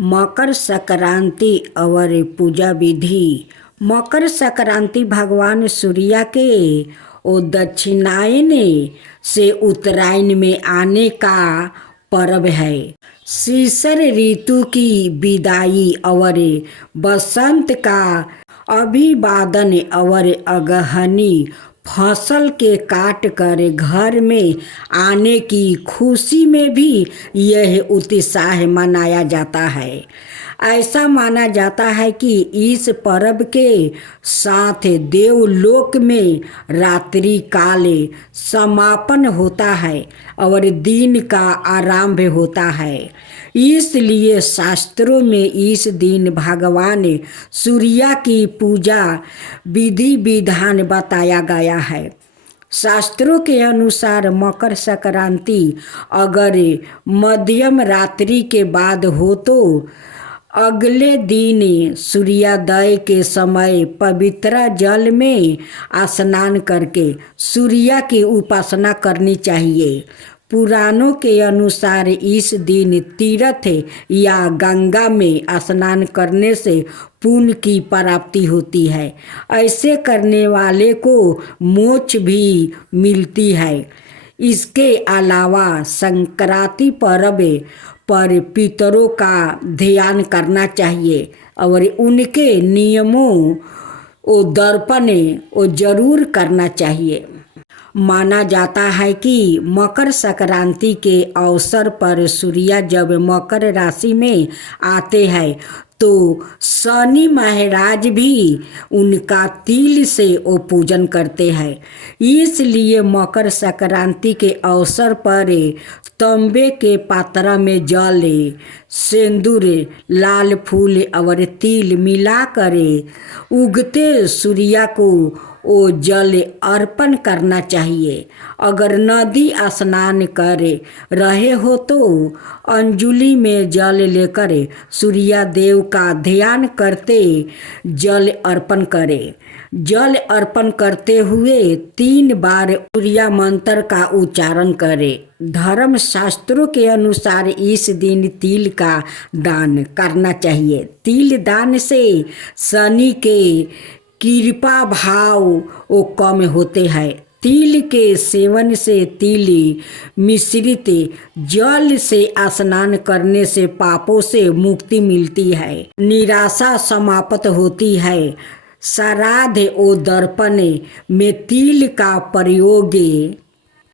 मकर संक्रांति और पूजा विधि। मकर संक्रांति भगवान सूर्य के दक्षिणायन से उत्तरायण में आने का पर्व है। शिशिर ऋतु की विदाई और बसंत का अभिवादन और अगहनी फसल के काट कर घर में आने की खुशी में भी यह उत्साह मनाया जाता है। ऐसा माना जाता है कि इस पर्व के साथ देवलोक में रात्रि काल समापन होता है और दिन का आरंभ होता है। इसलिए शास्त्रों में इस दिन भगवान सूर्य की पूजा विधि विधान बताया गया है। शास्त्रों के अनुसार मकर संक्रांति अगर मध्यम रात्रि के बाद हो तो अगले दिन सूर्योदय के समय पवित्र जल में स्नान करके सूर्य की उपासना करनी चाहिए। पुराणों के अनुसार इस दिन तीर्थ या गंगा में स्नान करने से पुण्य की प्राप्ति होती है। ऐसे करने वाले को मोक्ष भी मिलती है। इसके अलावा संक्रांति पर्व पर पितरों का ध्यान करना चाहिए और उनके नियमों और दर्पण जरूर करना चाहिए। माना जाता है कि मकर संक्रांति के अवसर पर सूर्य जब मकर राशि में आते हैं तो शनि महाराज भी उनका तिल से पूजन करते हैं। इसलिए मकर संक्रांति के अवसर पर तांबे के पात्र में जल, सिंदूर, लाल फूल और तिल मिलाकर उगते सूर्य को जल अर्पण करना चाहिए। अगर नदी स्नान कर रहे हो तो अंजलि में जल लेकर सूर्य देव का ध्यान करते जल अर्पण करें। जल अर्पण करते हुए 3 बार सूर्य मंत्र का उच्चारण करें। धर्म शास्त्रों के अनुसार इस दिन तिल का दान करना चाहिए। तिल दान से शनि के कृपा भाव कम होते हैं। तिल के सेवन से तिल मिश्रित जल से स्नान करने से पापों से मुक्ति मिलती है, निराशा समाप्त होती है। श्राद्ध और दर्पण में तिल का प्रयोग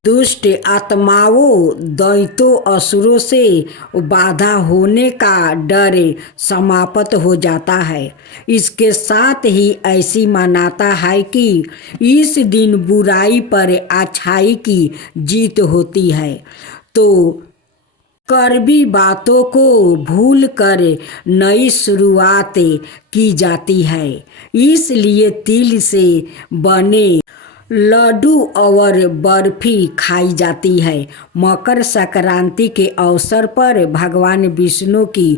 दुष्ट आत्माओं, दैत्यों, असुरों से बाधा होने का डर समाप्त हो जाता है। इसके साथ ही ऐसी मान्यता है कि इस दिन बुराई पर अच्छाई की जीत होती है। तो कड़वी बातों को भूल कर नई शुरुआत की जाती है। इसलिए तिल से बने लड्डू और बर्फी खाई जाती है। मकर संक्रांति के अवसर पर भगवान विष्णु की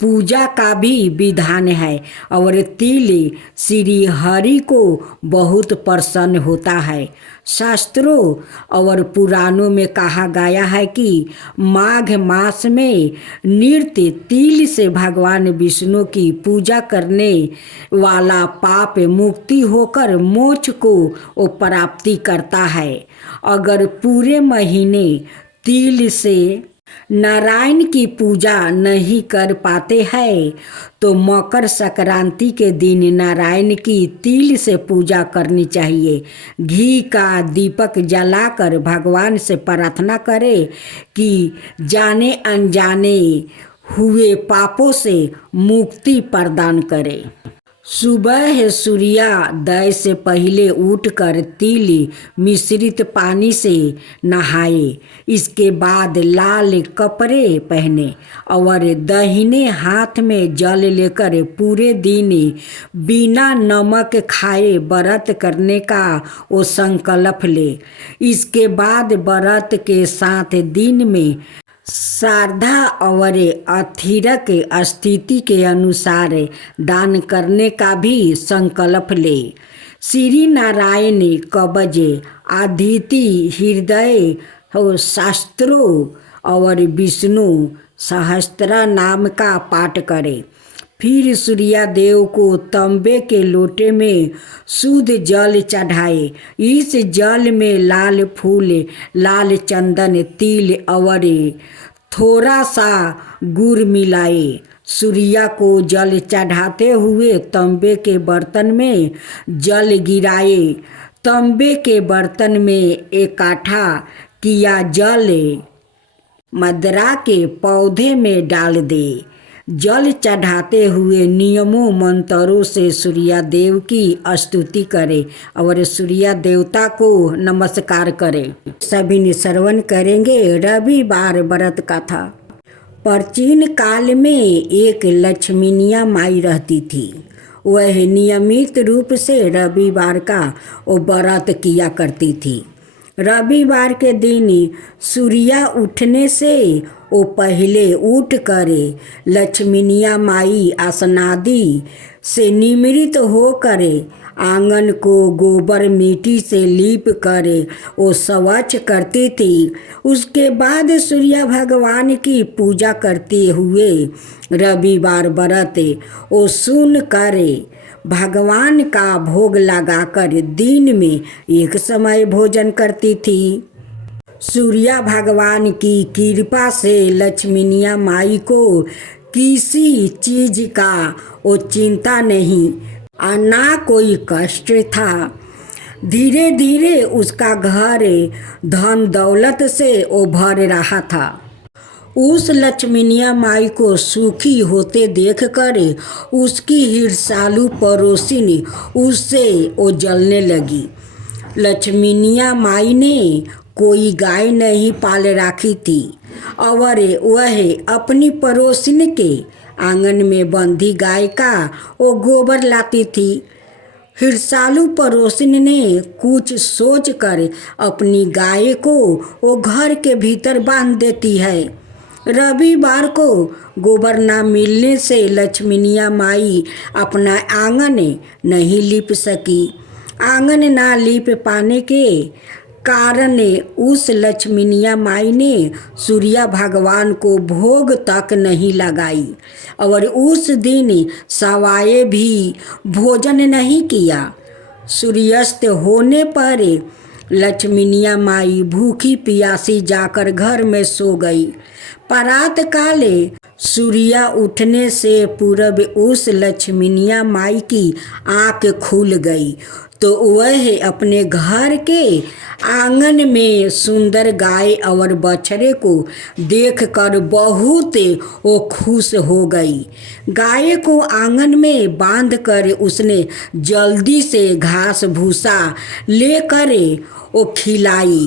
पूजा का भी विधान है और तिल श्री हरि को बहुत प्रसन्न होता है। शास्त्रों और पुराणों में कहा गया है कि माघ मास में नृत्य तिल से भगवान विष्णु की पूजा करने वाला पाप मुक्ति होकर मोक्ष को प्राप्ति करता है। अगर पूरे महीने तिल से नारायण की पूजा नहीं कर पाते हैं तो मकर संक्रांति के दिन नारायण की तिल से पूजा करनी चाहिए। घी का दीपक जलाकर भगवान से प्रार्थना करें कि जाने अनजाने हुए पापों से मुक्ति प्रदान करे। सुबह सूर्योदय से पहले उठकर तिल मिश्रित पानी से नहाए। इसके बाद लाल कपड़े पहने और दाहिने हाथ में जल लेकर पूरे दिन बिना नमक खाए व्रत करने का संकल्प ले। इसके बाद व्रत के साथ दिन में श्रद्धा और आर्थिक स्थिति के अनुसार दान करने का भी संकल्प ले। श्री नारायण कवच, आदिति हृदय और शास्त्रों और विष्णु सहस्त्र नाम का पाठ करे। फिर सूर्या देव को तांबे के लोटे में शुद्ध जल चढ़ाए। इस जल में लाल फूल, लाल चंदन, तिल और थोड़ा सा गुड़ मिलाए। सूर्या को जल चढ़ाते हुए तांबे के बर्तन में जल गिराए। तांबे के बर्तन में इकट्ठा किया जल मदरा के पौधे में डाल दे। जल चढ़ाते हुए नियमों मंत्रों से सूर्या देव की स्तुति करे और सूर्या देवता को नमस्कार करे। सभी ने श्रवण करेंगे रविवार व्रत कथा। प्राचीन काल में एक लक्ष्मीनिया माई रहती थी। वह नियमित रूप से रविवार का वो व्रत किया करती थी। रविवार के दिन सूर्या उठने से वो पहले उठ करे लक्ष्मीनिया माई स्नादि से निमृत हो करे आंगन को गोबर मिट्टी से लीप करे वो स्वच्छ करती थी। उसके बाद सूर्य भगवान की पूजा करते हुए रविवार व्रत वो सुन करे भगवान का भोग लगाकर दिन में एक समय भोजन करती थी। सूर्या भगवान की कृपा से लक्ष्मीनिया माई को किसी चीज का वो चिंता नहीं और ना कोई कष्ट था। धीरे धीरे उसका घर धन दौलत से वो भर रहा था। उस लक्ष्मीनिया माई को सुखी होते देखकर उसकी ईर्ष्यालु पड़ोसिन उससे वो जलने लगी। लक्ष्मीनिया माई ने कोई गाय नहीं पाल रखी थी और वह अपनी पड़ोसिन के आंगन में बंधी गाय का वो गोबर लाती थी। ईर्ष्यालु पड़ोसिन ने कुछ सोच कर अपनी गाय को वो घर के भीतर बांध देती है। रविवार को गोबर न मिलने से लक्ष्मीनिया माई अपना आंगन नहीं लीप सकी। आंगन ना लीप पाने के कारण उस लक्ष्मीनिया माई ने सूर्य भगवान को भोग तक नहीं लगाई और उस दिन सवाए भी भोजन नहीं किया। सूर्यास्त होने पर लक्ष्मीनिया माई भूखी प्यासी जाकर घर में सो गई। प्रात काले सूर्य उठने से पूर्व उस लक्ष्मीनिया माई की आँख खुल गई तो वह अपने घर के आंगन में सुंदर गाय और बछड़े को देखकर बहुत वो खुश हो गई। गाय को आंगन में बांधकर उसने जल्दी से घास भूसा लेकर वो खिलाई।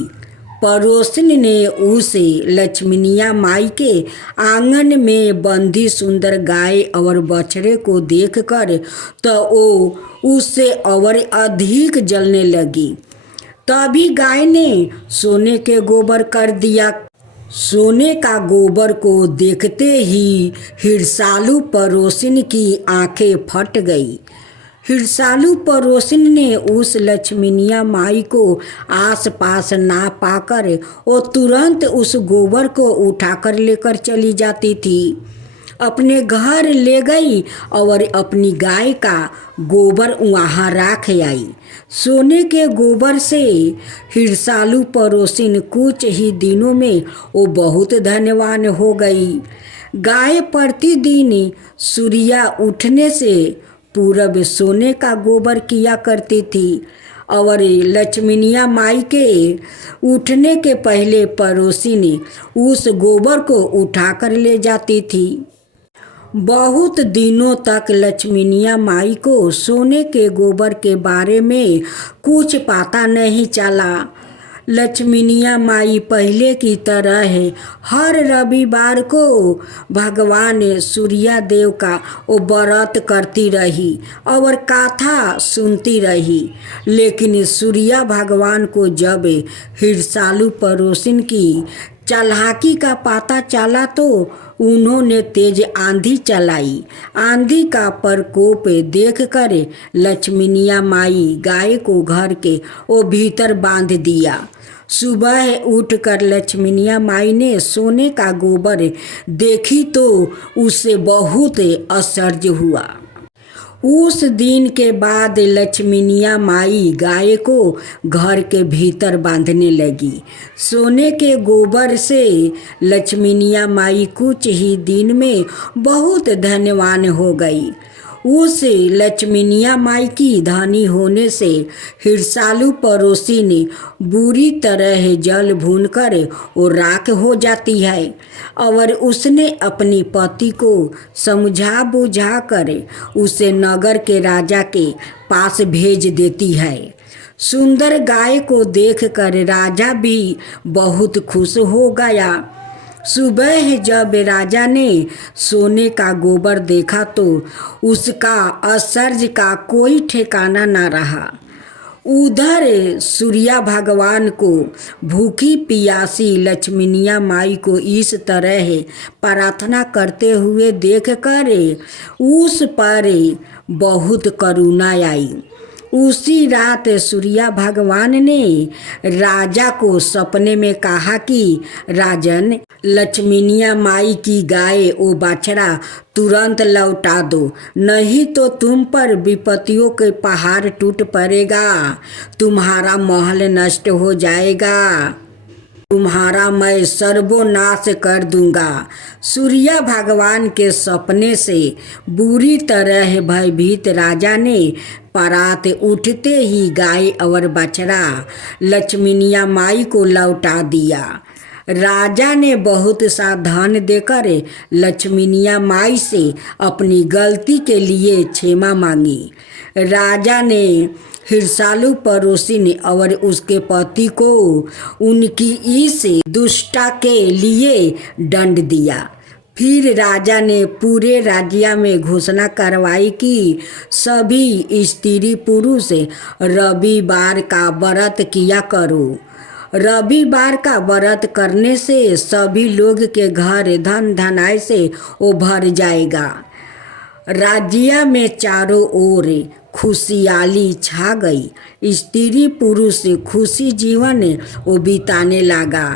पड़ोसिन ने उसे लक्ष्मीनिया माई के आंगन में बंधी सुंदर गाय और बछड़े को देखकर तो वो उससे और अधिक जलने लगी। तभी गाय ने सोने के गोबर कर दिया। सोने का गोबर को देखते ही ईर्ष्यालु पड़ोसिन की आंखें फट गई। ईर्ष्यालु पड़ोसिन ने उस लक्ष्मीनिया माई को आस पास ना पाकर वो तुरंत उस गोबर को उठाकर लेकर चली जाती थी। अपने घर ले गई और अपनी गाय का गोबर वहाँ रख आई। सोने के गोबर से ईर्ष्यालु पड़ोसिन कुछ ही दिनों में वो बहुत धनवान हो गई। गाय प्रतिदिन सूर्य उठने से पूरब सोने का गोबर किया करती थी और लक्ष्मीनिया माई के उठने के पहले पड़ोसिन उस गोबर को उठाकर ले जाती थी। बहुत दिनों तक लक्ष्मीनिया माई को सोने के गोबर के बारे में कुछ पता नहीं चला। लक्ष्मीनिया माई पहले की तरह हर रविवार को भगवान सूर्य देव का वो व्रत करती रही और कथा सुनती रही। लेकिन सूर्य भगवान को जब ईर्ष्यालु पड़ोसिन की चालाकी का पता चला तो उन्होंने तेज आंधी चलाई। आंधी का प्रकोप देखकर लक्ष्मीनिया माई गाय को घर के वो भीतर बांध दिया। सुबह उठकर लक्ष्मीनिया माई ने सोने का गोबर देखी तो उसे बहुत आश्चर्य हुआ। उस दिन के बाद लक्ष्मीनिया माई गाय को घर के भीतर बांधने लगी। सोने के गोबर से लक्ष्मीनिया माई कुछ ही दिन में बहुत धनवान हो गई। उस लक्ष्मीनिया माई की धनी होने से हिरसालू पड़ोसी ने बुरी तरह जल भूनकर वो राख हो जाती है और उसने अपनी पति को समझा बुझा कर उसे नगर के राजा के पास भेज देती है। सुंदर गाय को देखकर राजा भी बहुत खुश हो गया। सुबह जब राजा ने सोने का गोबर देखा तो उसका आश्चर्य का कोई ठिकाना न रहा। उधर सूर्या भगवान को भूखी पियासी लक्ष्मीनिया माई को इस तरह प्रार्थना करते हुए देखकर उस पर बहुत करुणा आई। उसी रात सूर्या भगवान ने राजा को सपने में कहा कि राजन, लक्ष्मीनिया माई की गाय ओ बछड़ा तुरंत लौटा दो, नहीं तो तुम पर विपत्तियों के पहाड़ टूट पड़ेगा, तुम्हारा महल नष्ट हो जाएगा, तुम्हारा मैं सर्वनाश कर दूंगा। सूर्य भगवान के सपने से बुरी तरह भयभीत राजा ने परात उठते ही गाय और बछड़ा लक्ष्मीनिया माई को लौटा दिया। राजा ने बहुत सा धन देकर लक्ष्मीनिया माई से अपनी गलती के लिए क्षमा मांगी। राजा ने हिरसालू पड़ोसी ने और उसके पति को उनकी इस दुष्टता के लिए दंड दिया। फिर राजा ने पूरे राज्य में घोषणा करवाई कि सभी स्त्री पुरुष रविवार का व्रत किया करो। रविवार का व्रत करने से सभी लोग के घर धन धनाई से वो भर जाएगा। राज्य में चारों ओर खुशहाली छा गई। स्त्री पुरुष खुशी जीवन वो बिताने लगा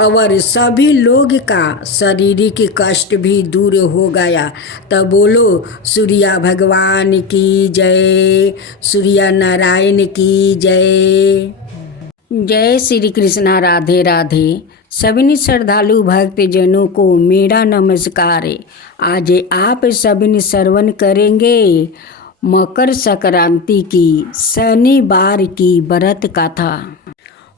और सभी लोग का शारीरिक कष्ट भी दूर हो गया। तब बोलो सूर्य भगवान की जय, सूर्य नारायण की जय। जय श्री कृष्णा। राधे राधे। सभी श्रद्धालु भक्तजनों को मेरा नमस्कार। आज आप सभी श्रवण करेंगे मकर संक्रांति की शनिवार की व्रत कथा।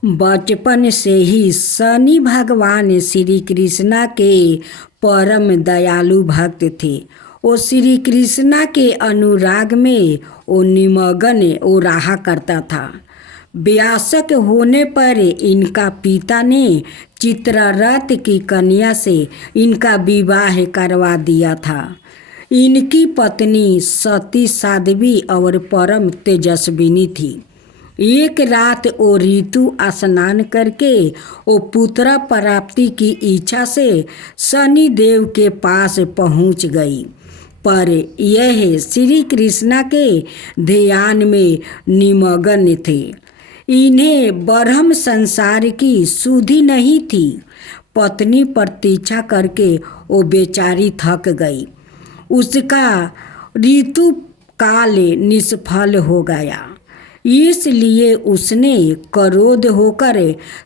बचपन से ही शनि भगवान श्री कृष्णा के परम दयालु भक्त थे। वो श्री कृष्णा के अनुराग में वो निमग्न वो रहा करता था। वयस्क होने पर इनका पिता ने चित्ररथ की कन्या से इनका विवाह करवा दिया था। इनकी पत्नी सती साध्वी और परम तेजस्विनी थी। एक रात वो ऋतु स्नान करके वो पुत्र प्राप्ति की इच्छा से शनि देव के पास पहुंच गई, पर यह श्री कृष्णा के ध्यान में निमग्न थे। इन्हें ब्रह्म संसार की सुधि नहीं थी। पत्नी प्रतीक्षा करके वो बेचारी थक गई। उसका ऋतु काल निष्फल हो गया। इसलिए उसने क्रोध होकर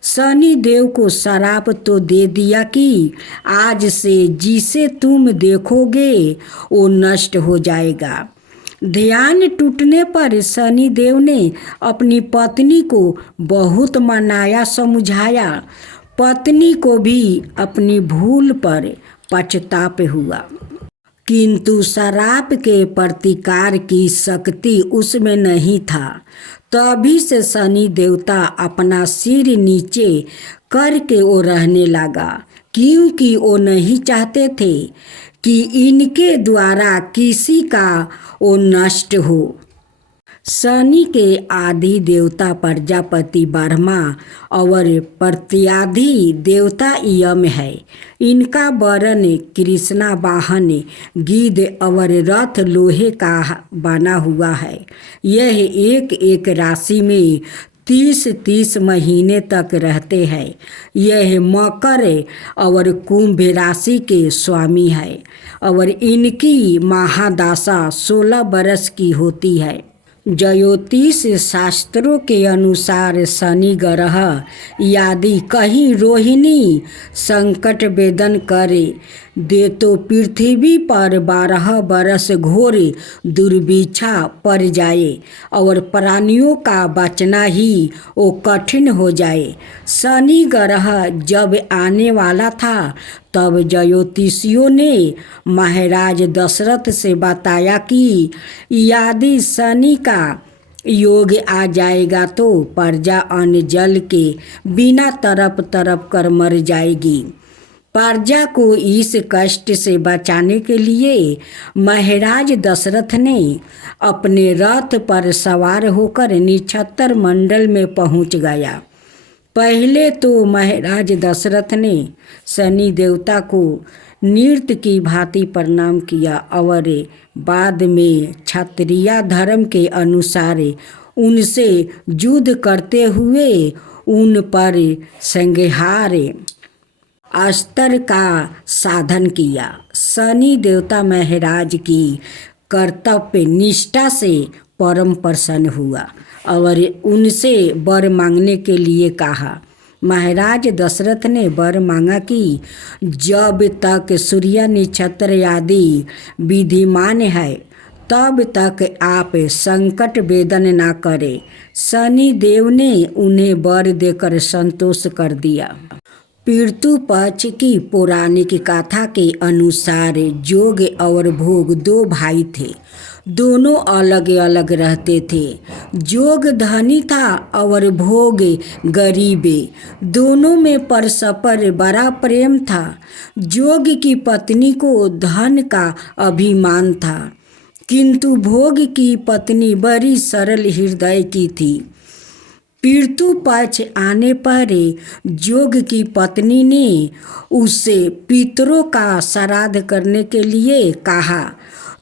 शनि देव को श्राप तो दे दिया कि आज से जिसे तुम देखोगे वो नष्ट हो जाएगा। ध्यान टूटने पर शनि देव ने अपनी पत्नी को बहुत मनाया समझाया। पत्नी को भी अपनी भूल पर पछताप हुआ, किंतु श्राप के प्रतिकार की शक्ति उसमें नहीं था। तभी से शनि देवता अपना सिर नीचे करके वो रहने लगा, क्योंकि वो नहीं चाहते थे कि इनके द्वारा किसी का वो नष्ट हो। शनि के आदि देवता प्रजापति ब्रह्मा और प्रत्यादि देवता यम है। इनका वर्ण कृष्णा वाहन गिद्ध और रथ लोहे का बना हुआ है। यह एक एक राशि में 30-30 महीने तक रहते हैं। यह मकर और कुंभ राशि के स्वामी है और इनकी महादशा 16 वर्ष की होती है। ज्योतिष शास्त्रों के अनुसार शनि ग्रह यदि कहीं रोहिणी संकट वेदन करे दे तो पृथ्वी पर 12 वर्ष घोर दुर्भिक्षा पड़ जाए और प्राणियों का बचना ही वो कठिन हो जाए। शनि ग्रह जब आने वाला था तब ज्योतिषियों ने महाराज दशरथ से बताया कि यदि शनि का योग आ जाएगा तो प्रजा अन्न जल के बिना तड़प तड़प कर मर जाएगी। प्रजा को इस कष्ट से बचाने के लिए महाराज दशरथ ने अपने रथ पर सवार होकर नक्षत्र मंडल में पहुंच गया। पहले तो महाराज दशरथ ने शनि देवता को नृत्य की भांति प्रणाम किया और बाद में क्षत्रिय धर्म के अनुसार उनसे युद्ध करते हुए उन पर संहार अस्त्र का साधन किया। शनि देवता महाराज की कर्तव्य निष्ठा से परम प्रसन्न हुआ और उनसे वर मांगने के लिए कहा। महाराज दशरथ ने वर मांगा कि जब तक सूर्य नक्षत्र आदि विद्यमान है तब तक आप संकट वेदन ना करें। शनि देव ने उन्हें वर देकर संतोष कर दिया। पितृ पक्ष की पौराणिक कथा के अनुसार जोग और भोग 2 भाई थे। दोनों अलग अलग रहते थे। जोग धनी था और भोग गरीब। दोनों में परस्पर बड़ा प्रेम था। जोग की पत्नी को धन का अभिमान था किंतु भोग की पत्नी बड़ी सरल हृदय की थी। पितृ पक्ष आने पर जोग की पत्नी ने उससे पितरों का श्राद्ध करने के लिए कहा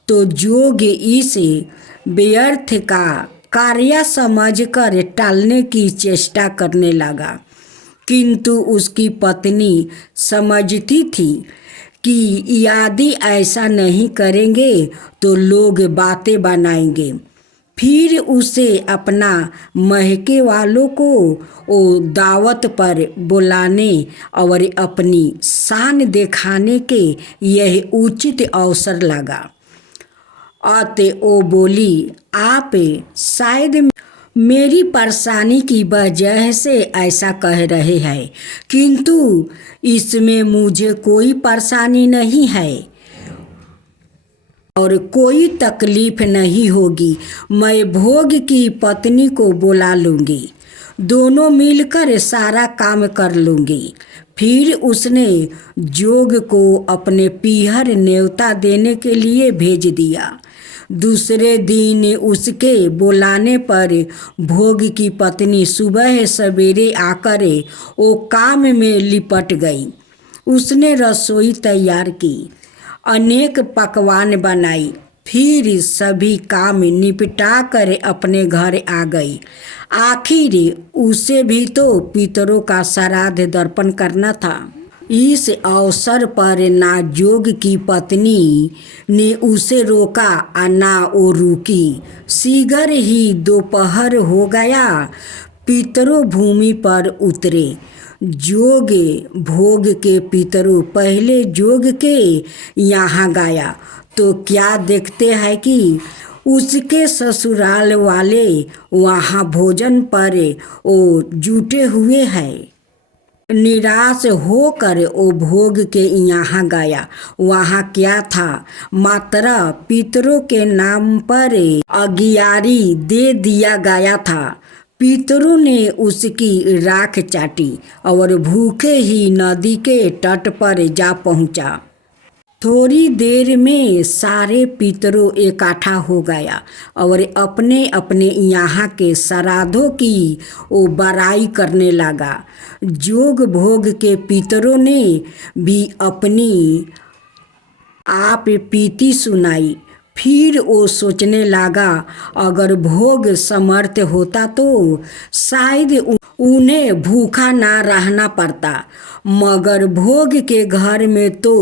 तो जोग इसे व्यर्थ का कार्य समझकर टालने की चेष्टा करने लगा किंतु उसकी पत्नी समझती थी कि यदि ऐसा नहीं करेंगे तो लोग बातें बनाएंगे। फिर उसे अपना महके वालों को वो दावत पर बुलाने और अपनी शान दिखाने के यह उचित अवसर लगा। अतः वो बोली, आप शायद मेरी परेशानी की वजह से ऐसा कह रहे हैं किंतु इसमें मुझे कोई परेशानी नहीं है और कोई तकलीफ नहीं होगी। मैं भोग की पत्नी को बुला लूँगी, दोनों मिलकर सारा काम कर लूँगी। फिर उसने जोग को अपने पीहर न्योता देने के लिए भेज दिया। दूसरे दिन उसके बुलाने पर भोग की पत्नी सुबह सवेरे आकर वो काम में लिपट गई। उसने रसोई तैयार की, अनेक पकवान बनाई, फिर सभी काम निपटा कर अपने घर आ गई। आखिर उसे भी तो पितरों का श्राद्ध दर्पण करना था। इस अवसर पर ना जोग की पत्नी ने उसे रोका और ना वो रुकी। शीघ्र ही दोपहर हो गया। पितरों भूमि पर उतरे। जोग भोग के पितरों पहले जोग के यहाँ गया तो क्या देखते हैं कि उसके ससुराल वाले वहाँ भोजन पर वो जुटे हुए हैं। निराश होकर वो भोग के यहाँ गया। वहाँ क्या था, मात्र पितरों के नाम पर अगियारी दे दिया गया था। पितरों ने उसकी राख चाटी और भूखे ही नदी के तट पर जा पहुँचा। थोड़ी देर में सारे पितरों इकट्ठा हो गया और अपने अपने यहाँ के श्राद्धों की वो बड़ाई करने लगा। जोग भोग के पितरों ने भी अपनी आप पीती सुनाई। फिर वो सोचने लगा, अगर भोग समर्थ होता तो शायद उन्हें भूखा ना रहना पड़ता, मगर भोग के घर में तो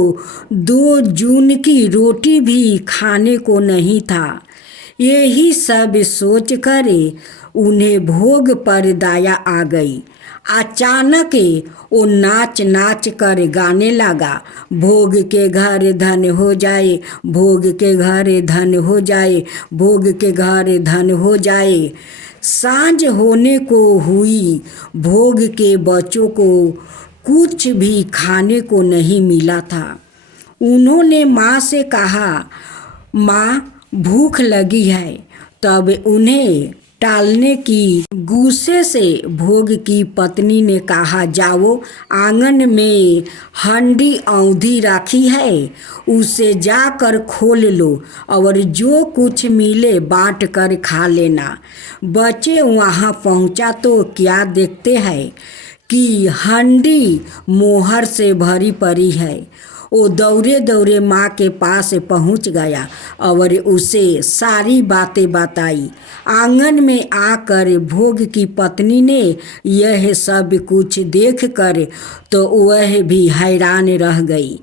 2 जून की रोटी भी खाने को नहीं था। यही सब सोचकर उन्हें भोग पर दया आ गई। अचानक वो नाच नाच कर गाने लगा, भोग के घर धन हो जाए, भोग के घर धन हो जाए, भोग के घर धन हो जाए। सांझ होने को हुई, भोग के बच्चों को कुछ भी खाने को नहीं मिला था। उन्होंने माँ से कहा, माँ भूख लगी है। तब उन्हें टालने की गुस्से से भोग की पत्नी ने कहा, जाओ, आंगन में हंडी औंधी रखी है, उसे जाकर खोल लो और जो कुछ मिले बांट कर खा लेना। बच्चे वहाँ पहुँचा तो क्या देखते हैं कि हंडी मोहर से भरी पड़ी है। वो दौड़े दौड़े माँ के पास पहुँच गया और उसे सारी बातें बताई। आंगन में आकर भोग की पत्नी ने यह सब कुछ देखकर तो वह भी हैरान रह गई।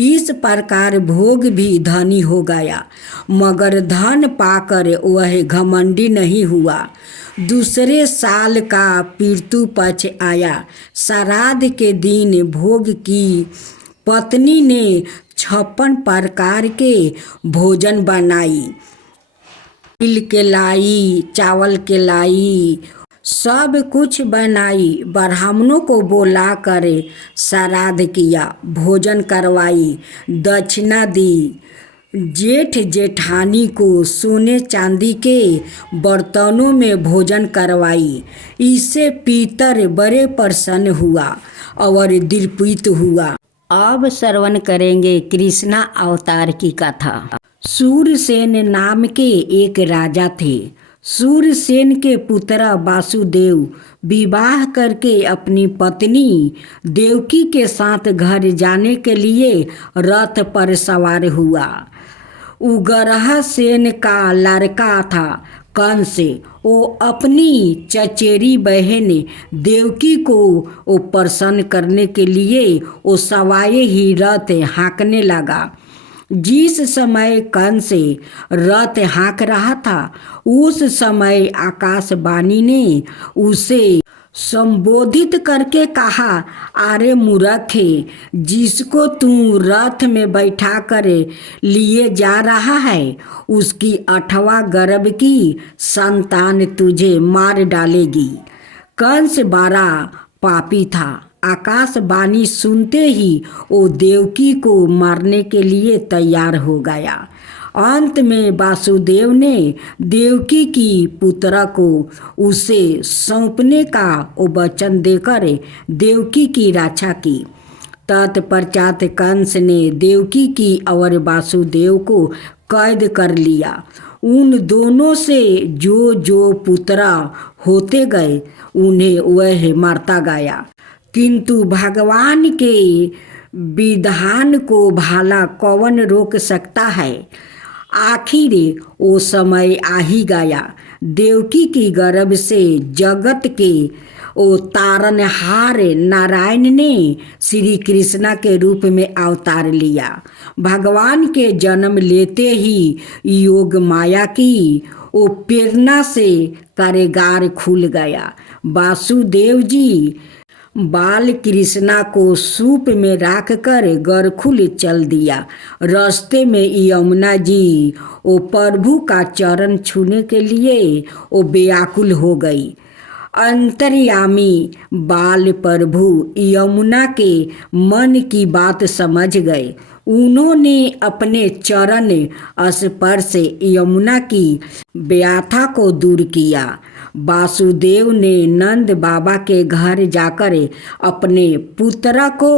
इस प्रकार भोग भी धनी हो गया, मगर धन पाकर वह घमंडी नहीं हुआ। दूसरे साल का पितृ पक्ष आया। श्राद्ध के दिन भोग की पत्नी ने 56 प्रकार के भोजन बनाई। तिल के लाई, चावल के लाई, सब कुछ बनाई। ब्राह्मणों को बुला कर श्राद्ध किया, भोजन करवाई, दक्षिणा दी। जेठ जेठानी को सोने चांदी के बर्तनों में भोजन करवाई। इससे पितर बड़े प्रसन्न हुआ और दीर्घित हुआ। अब श्रवण करेंगे कृष्णा अवतार की कथा। सूरसेन नाम के एक राजा थे। सूरसेन के पुत्र वासुदेव विवाह करके अपनी पत्नी देवकी के साथ घर जाने के लिए रथ पर सवार हुआ। उग्रह सेन का लड़का था कंस। वो अपनी चचेरी बहन देवकी को वो प्रसन्न करने के लिए वो सवाए ही रथ हाँकने लगा। जिस समय कंस रथ हाँक रहा था, उस समय आकाशवाणी ने उसे संबोधित करके कहा, अरे मूर्ख, जिसको तू रथ में बैठा कर लिए जा रहा है, उसकी 8वां गर्भ की संतान तुझे मार डालेगी। कंस बड़ा पापी था। आकाशवाणी सुनते ही वो देवकी को मारने के लिए तैयार हो गया। अंत में वासुदेव ने देवकी की पुत्र को उसे सौंपने का वो वचन देकर देवकी की रक्षा की। तत्पश्चात कंस ने देवकी की और वासुदेव को कैद कर लिया। उन दोनों से जो जो पुत्र होते गए उन्हें वह मारता गया, किंतु भगवान के विधान को भला कौन रोक सकता है। आखिर वो समय आ ही गया। देवकी की गर्भ से जगत के वो तारनहार नारायण ने श्री कृष्णा के रूप में अवतार लिया। भगवान के जन्म लेते ही योग माया की वो प्रेरणा से कारागार खुल गया। वासुदेव जी बाल कृष्णा को सूप में रख कर गरखुल चल दिया। रास्ते में यमुना जी वो प्रभु का चरण छूने के लिए वो व्याकुल हो गई। अंतर्यामी बाल प्रभु यमुना के मन की बात समझ गए। उन्होंने अपने चरण स्पर्श यमुना की व्यथा को दूर किया। वासुदेव ने नंद बाबा के घर जाकर अपने पुत्र को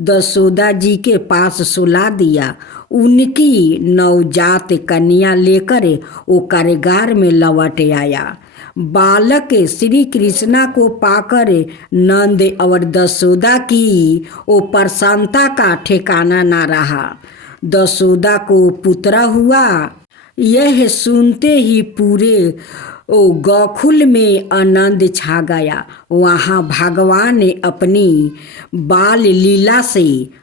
दशोदा जी के पास सुला दिया। उनकी नवजात कन्या लेकर वो कारागार में लौट आया। बालक श्री कृष्णा को पाकर नंद और दशोदा की वो प्रसन्नता का ठिकाना ना रहा। दशोदा को पुत्र हुआ यह सुनते ही पूरे गोकुल में आनंद छा गया। वहाँ भगवान ने अपनी बाल लीला से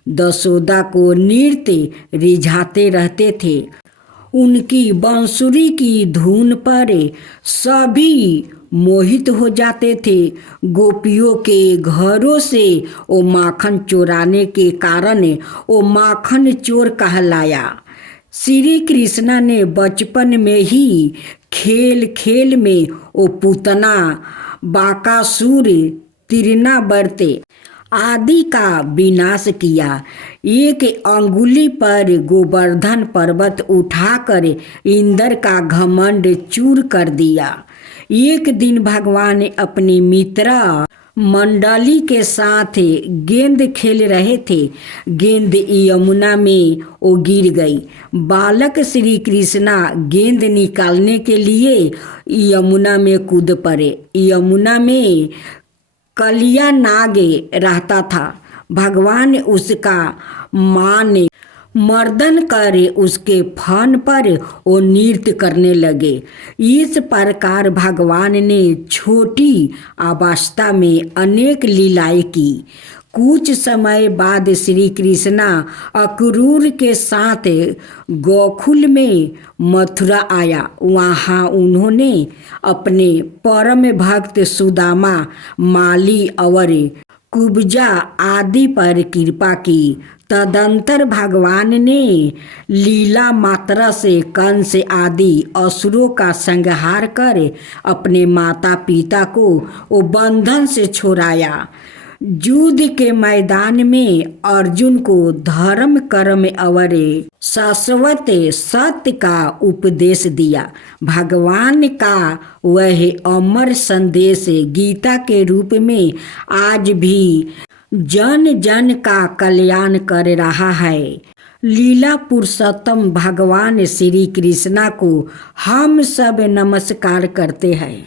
यशोदा को नृत्य रिझाते रहते थे। उनकी बांसुरी की धुन पर सभी मोहित हो जाते थे। गोपियों के घरों से वो माखन चुराने के कारण वो माखन चोर कहलाया। श्री कृष्णा ने बचपन में ही खेल खेल में वो पूतना, बाकासुर, तिरनावर्त आदि का विनाश किया। एक अंगुली पर गोवर्धन पर्वत उठाकर इंद्र का घमंड चूर कर दिया। एक दिन भगवान अपनी मित्र मंडली के साथ गेंद खेल रहे थे। गेंद यमुना में वो गिर गई। बालक श्री कृष्णा गेंद निकालने के लिए यमुना में कूद पड़े। यमुना में कलिया नाग रहता था। भगवान उसका मान मर्दन कर उसके फन पर वो नृत्य करने लगे। इस प्रकार भगवान ने छोटी अवस्था में अनेक लीलाएं की। कुछ समय बाद श्री कृष्णा अक्रूर के साथ गोकुल में मथुरा आया। वहाँ उन्होंने अपने परम भक्त सुदामा, माली और कुब्जा आदि पर कृपा की। तदंतर भगवान ने लीला मात्रा से कंस आदि असुरों का संहार कर अपने माता पिता को वो बंधन से छुड़ाया। युद्ध के मैदान में अर्जुन को धर्म कर्म और शाश्वत सत्य का उपदेश दिया। भगवान का वह अमर संदेश गीता के रूप में आज भी जन जन का कल्याण कर रहा है। लीला पुरुषोत्तम भगवान श्री कृष्णा को हम सब नमस्कार करते हैं।